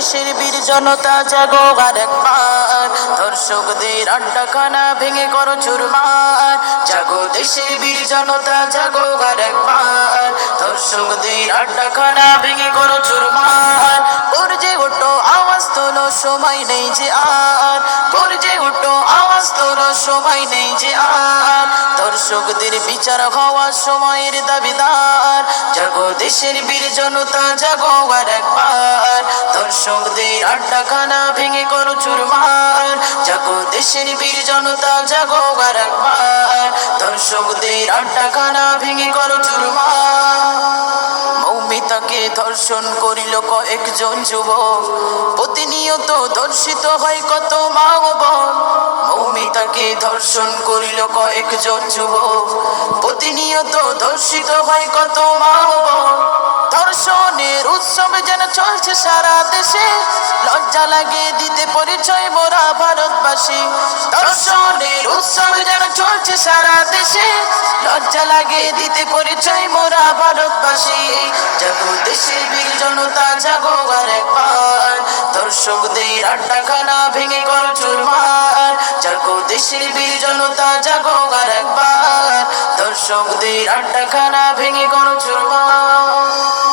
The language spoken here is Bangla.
দেশের বীর জনতা জাগো আরেকবার, দর্শকদের আড্ডাখানা ভেঙে করো চুরমার। জাগো দেশের বীর জনতা জাগো আরেকবার, দর্শকদের আড্ডাখানা ভেঙে করো চুরমার। গর্জে ওঠো আওয়াজ তোলো সময় নেই যে আর, গর্জে ওঠো আওয়াজ তোলো সময় নেই যে আর। দর্শকদের বিচার হওয়ার সময়ের দাবিদার, জাগো দেশের বীর জনতা জাগো আরেকবার, দর্শকদের আড্ডাখানা ভেঙে করো চুরমার। জাগো দেশের বীর জনতা জাগো আরেকবার, দর্শকদের আড্ডাখানা ভেঙে করো চুরমার। মৌমিতাকে ধর্ষণ করিল কয়েকজন যুবক, প্রতিনিয়ত ধর্ষিত হয় কত মা ও বোন। মৌমিতাকে ধর্ষণ করিল কয়েকজন যুবক, প্রতিনিয়ত ধর্ষিত হয় কত মা ও বোন। ধর্ষণের উৎসব যেন চলছে সারা দেশে, লজ্জা লাগে দিতে পরিচয় মোরা ভারতবাসী। ধর্ষণের উৎসব যেন চলছে সারা দেশে, লজ্জা লাগে দিতে পরিচয় মোরা ভারতবাসী। জাগো দেশের বীর জনতা জাগো আরেকবার, দর্শকদের আড্ডাখানা ভেঙে করো চুরমার। জাগো দেশের বীর জনতা জাগো আরেকবার, দর্শকদের আড্ডাখানা ভেঙে করো চুরমার।